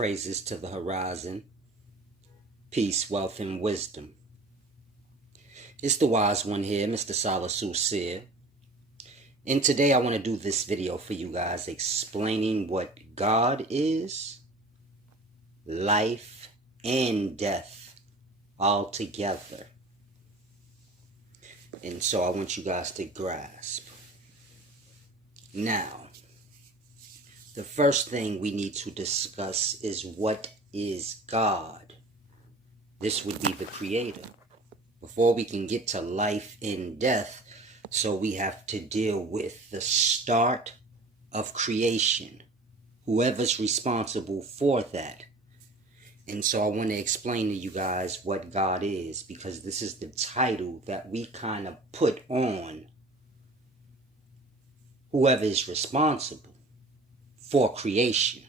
praises to the horizon, peace, wealth, and wisdom. It's the wise one here, Mr. Solace. And today I want to do this video for you guys explaining what God is, life, and death all together. And so I want you guys to grasp. Now, the first thing we need to discuss is what is God. This would be the Creator. Before we can get to life and death, so we have to deal with the start of creation. Whoever's responsible for that. And so I want to explain to you guys what God is, because this is the title that we kind of put on whoever is responsible for creation.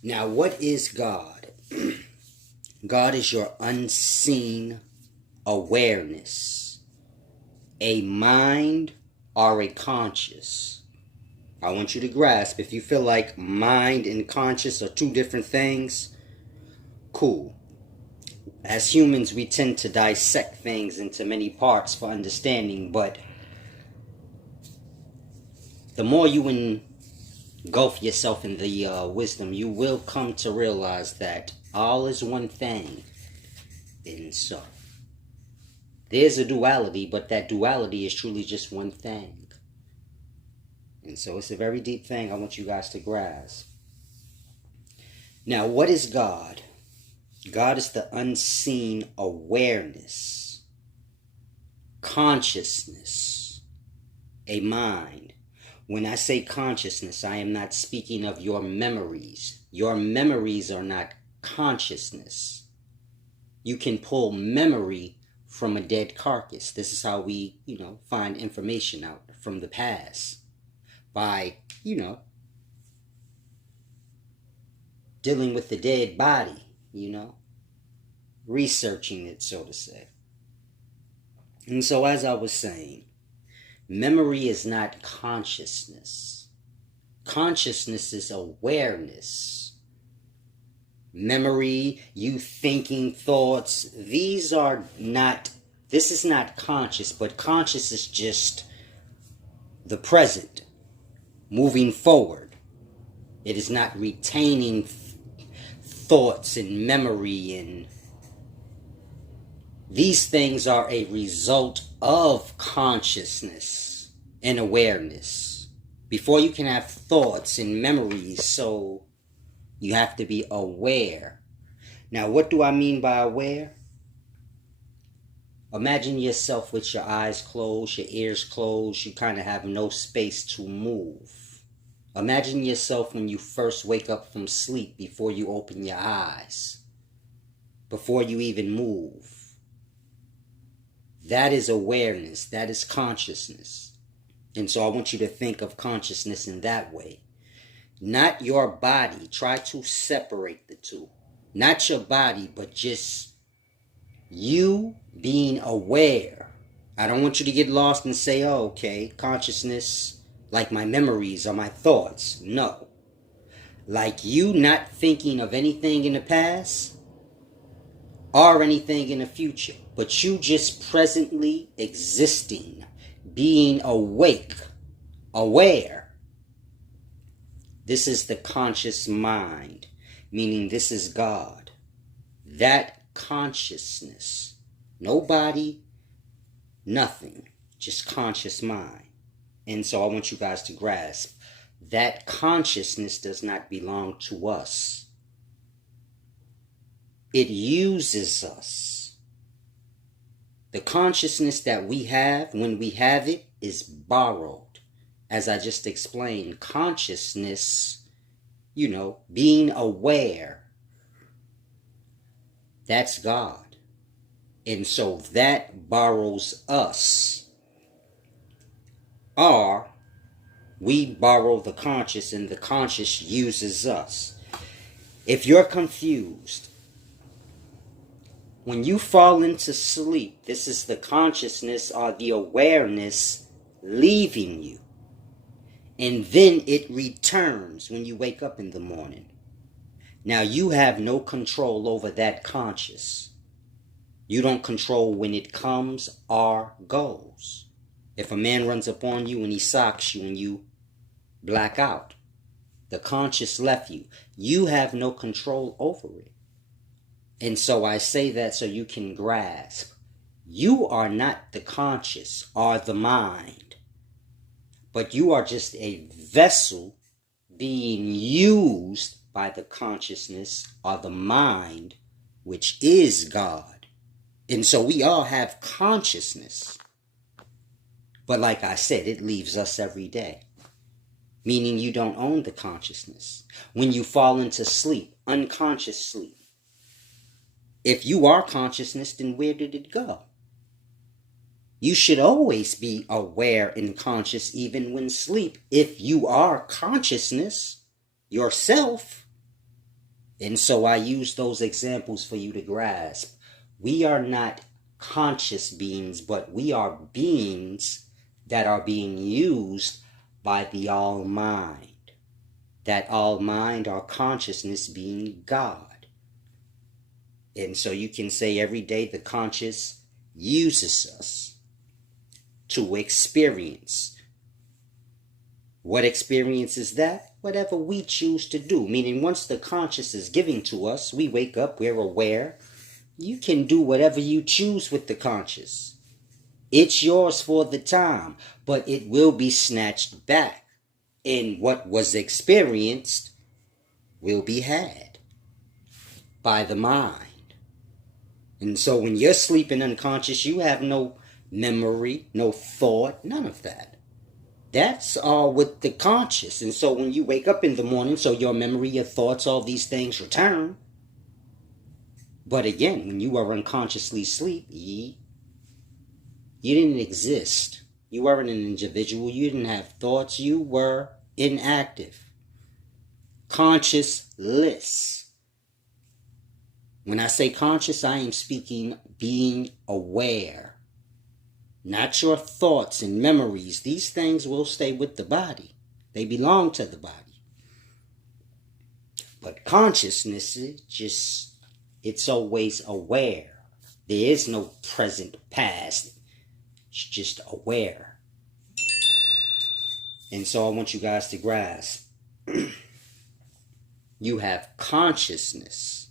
Now, what is God? God is your unseen awareness, a mind or a conscious. I want you to grasp, if you feel like mind and conscious are two different things, cool. As humans, we tend to dissect things into many parts for understanding, but the more you engulf yourself in the wisdom, you will come to realize that all is one thing. And so, there's a duality, but that duality is truly just one thing. And so it's a very deep thing I want you guys to grasp. Now, what is God? God is the unseen awareness, consciousness, a mind. When I say consciousness, I am not speaking of your memories. Your memories are not consciousness. You can pull memory from a dead carcass. This is how we, find information out from the past. By, dealing with the dead body, researching it, so to say. And so, as I was saying, memory is not consciousness. Consciousness is awareness. Memory, you thinking thoughts, this is not conscious, but conscious is just the present, moving forward. It is not retaining thoughts and memory, and these things are a result of consciousness and awareness. Before you can have thoughts and memories, so you have to be aware. Now, what do I mean by aware? Imagine yourself with your eyes closed, your ears closed. You kind of have no space to move. Imagine yourself when you first wake up from sleep, before you open your eyes, before you even move. That is awareness. That is consciousness. And so I want you to think of consciousness in that way. Not your body. Try to separate the two. Not your body, but just you being aware. I don't want you to get lost and say, oh, okay, consciousness, like my memories or my thoughts. No. Like you not thinking of anything in the past or anything in the future, but you just presently existing, being awake, aware. This is the conscious mind, meaning this is God. That consciousness, no body, nothing, just conscious mind. And so I want you guys to grasp that consciousness does not belong to us. It uses us. The consciousness that we have, when we have it, is borrowed. As I just explained, consciousness, being aware, that's God. And so that borrows us. Or we borrow the conscious and the conscious uses us. If you're confused, when you fall into sleep, this is the consciousness or the awareness leaving you. And then it returns when you wake up in the morning. Now you have no control over that conscious. You don't control when it comes or goes. If a man runs up on you and he socks you and you black out, the conscious left you. You have no control over it. And so I say that so you can grasp. You are not the conscious or the mind, but you are just a vessel being used by the consciousness or the mind, which is God. And so we all have consciousness. But like I said, it leaves us every day. Meaning you don't own the consciousness. When you fall into sleep, unconscious sleep, if you are consciousness, then where did it go? You should always be aware and conscious even when asleep. If you are consciousness yourself. And so I use those examples for you to grasp. We are not conscious beings, but we are beings that are being used by the all mind. That all mind or consciousness being God. And so you can say every day the conscious uses us to experience. What experience is that? Whatever we choose to do. Meaning once the conscious is giving to us, we wake up, we're aware. You can do whatever you choose with the conscious. It's yours for the time, but it will be snatched back. And what was experienced will be had by the mind. And so when you're sleeping unconscious, you have no memory, no thought, none of that. That's all with the conscious. And so when you wake up in the morning, so your memory, your thoughts, all these things return. But again, when you are unconsciously asleep, you didn't exist. You weren't an individual. You didn't have thoughts. You were inactive. Consciousless. When I say conscious, I am speaking being aware. Not your thoughts and memories. These things will stay with the body. They belong to the body. But consciousness is just, it's always aware. There is no present past. It's just aware. And so I want you guys to grasp. You have consciousness.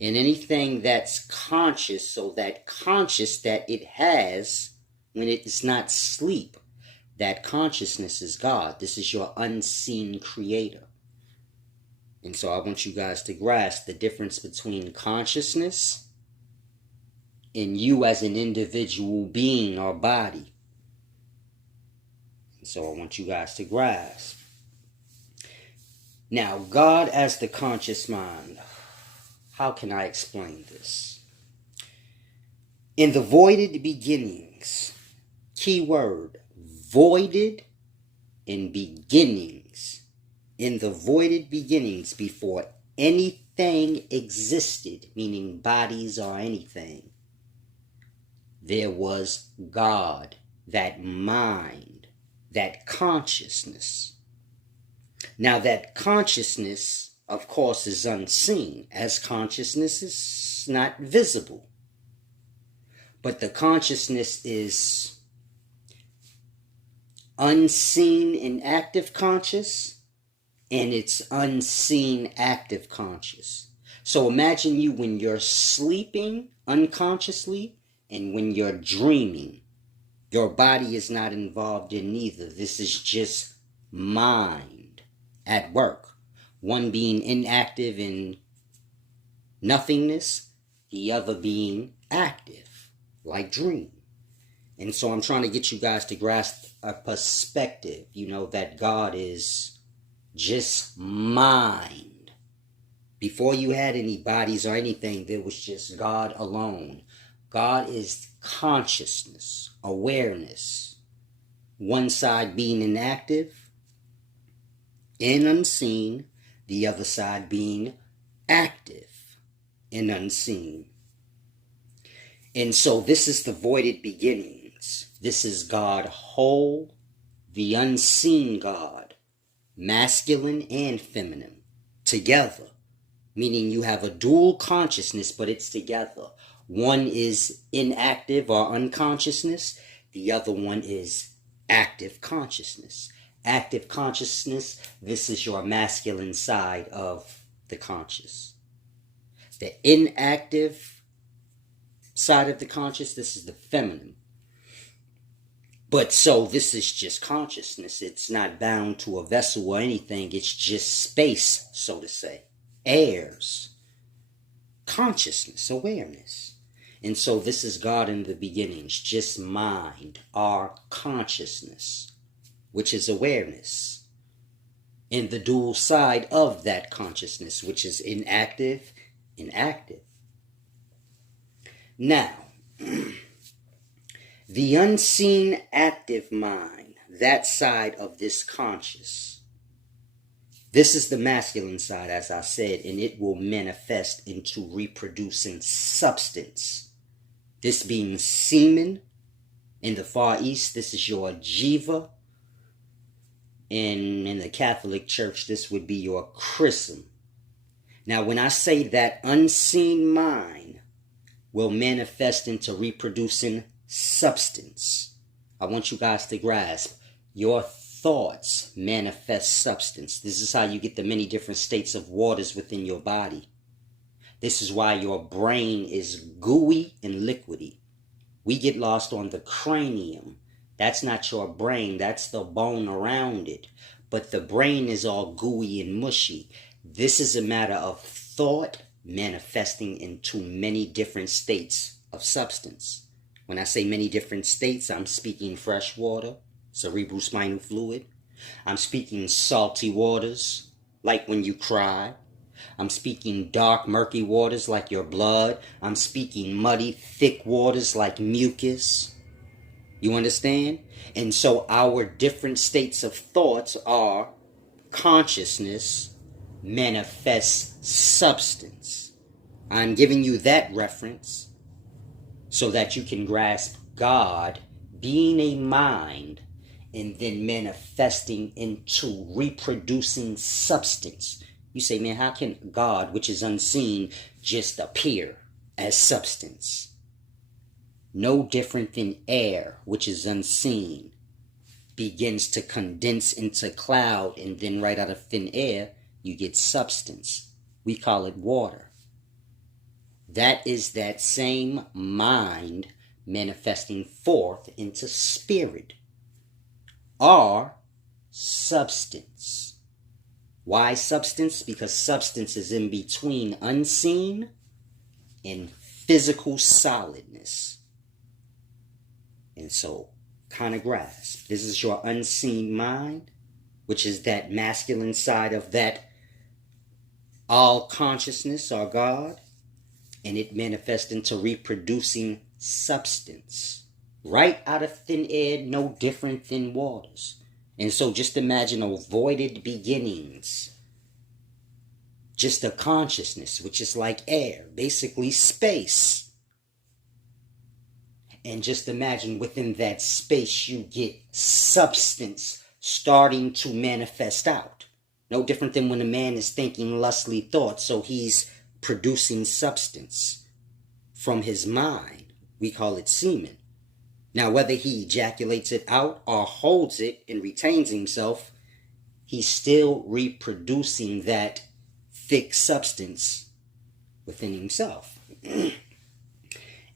And anything that's conscious, so that conscious that it has when it is not sleep, that consciousness is God. This is your unseen creator. And so I want you guys to grasp the difference between consciousness and you as an individual being or body. And so I want you guys to grasp. Now, God as the conscious mind. How can I explain this? In the voided beginnings, key word, voided in beginnings. In the voided beginnings, before anything existed, meaning bodies or anything, there was God, that mind, that consciousness. Now that consciousness, of course, is unseen, as consciousness is not visible. But the consciousness is unseen and active conscious, and it's unseen active conscious. So imagine you when you're sleeping unconsciously and when you're dreaming. Your body is not involved in neither. This is just mind at work. One being inactive in nothingness, the other being active, like dream. And so I'm trying to get you guys to grasp a perspective, that God is just mind. Before you had any bodies or anything, there was just God alone. God is consciousness, awareness. One side being inactive and unseen, the other side being active and unseen. And so this is the voided beginnings. This is God whole, the unseen God, masculine and feminine, together. meaning you have a dual consciousness, but it's together. One is inactive or unconsciousness. The other one is active consciousness. Active consciousness, this is your masculine side of the conscious. The inactive side of the conscious, this is the feminine. But so this is just consciousness. It's not bound to a vessel or anything. It's just space, so to say. Airs. Consciousness, awareness. And so this is God in the beginnings, just mind, our consciousness, which is awareness. And the dual side of that consciousness, which is inactive and active. Now, the unseen active mind, that side of this conscious, this is the masculine side, as I said, and it will manifest into reproducing substance. This being semen. In the Far East, this is your jiva. And in the Catholic Church, this would be your chrism. Now, when I say that unseen mind will manifest into reproducing substance, I want you guys to grasp, your thoughts manifest substance. This is how you get the many different states of waters within your body. This is why your brain is gooey and liquidy. We get lost on the cranium. That's not your brain. That's the bone around it. But the brain is all gooey and mushy. This is a matter of thought manifesting into many different states of substance. When I say many different states, I'm speaking fresh water, cerebrospinal fluid. I'm speaking salty waters, like when you cry. I'm speaking dark, murky waters like your blood. I'm speaking muddy, thick waters like mucus. You understand? And so our different states of thoughts are consciousness manifests substance. I'm giving you that reference so that you can grasp God being a mind and then manifesting into reproducing substance. You say, man, how can God, which is unseen, just appear as substance? No different than air, which is unseen, begins to condense into cloud, and then right out of thin air, you get substance. We call it water. That is that same mind manifesting forth into spirit, or substance. Why substance? Because substance is in between unseen and physical solidness. And so, kind of grasp. This is your unseen mind, which is that masculine side of that all consciousness or God. And it manifests into reproducing substance. Right out of thin air, no different than waters. And so just imagine a voided beginnings. Just a consciousness, which is like air, basically space. And just imagine within that space you get substance starting to manifest out. No different than when a man is thinking lustly thoughts, so he's producing substance from his mind. We call it semen. Now, whether he ejaculates it out or holds it and retains himself, he's still reproducing that thick substance within himself.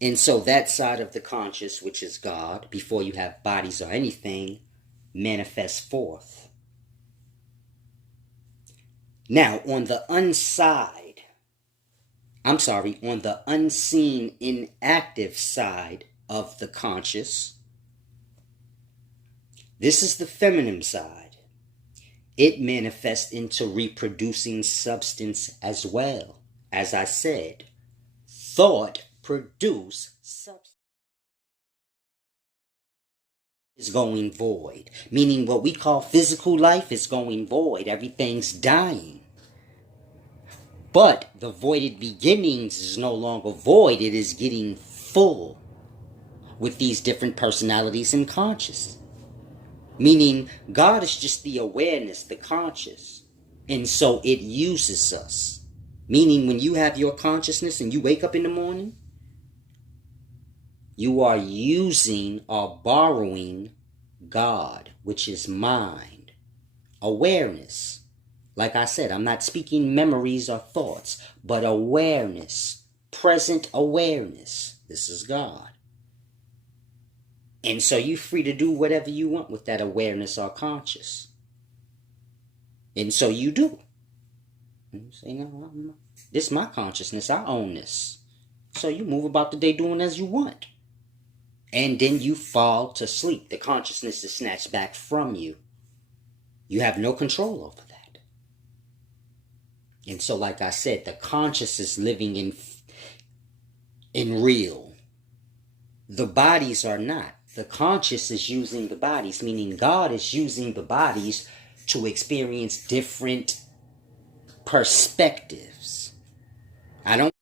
And so that side of the conscious, which is God, before you have bodies or anything, manifests forth. Now, on the unseen, inactive side of the conscious, this is the feminine side. It manifests into reproducing substance as well. As I said, thought produce substance. Is going void, meaning what we call physical life is going void. Everything's dying. But the voided beginnings is no longer void. It is getting full with these different personalities and conscious. Meaning God is just the awareness, the conscious. And so it uses us. Meaning when you have your consciousness and you wake up in the morning, you are using or borrowing God, which is mind, awareness. Like I said, I'm not speaking memories or thoughts, but awareness, present awareness. This is God. And so you're free to do whatever you want with that awareness or conscious. And so you do. You say, no, this is my consciousness. I own this. So you move about the day doing as you want. And then you fall to sleep. The consciousness is snatched back from you. You have no control over that. And so, like I said, the conscious is living in real. The bodies are not. The conscious is using the bodies, meaning God is using the bodies to experience different perspectives. I don't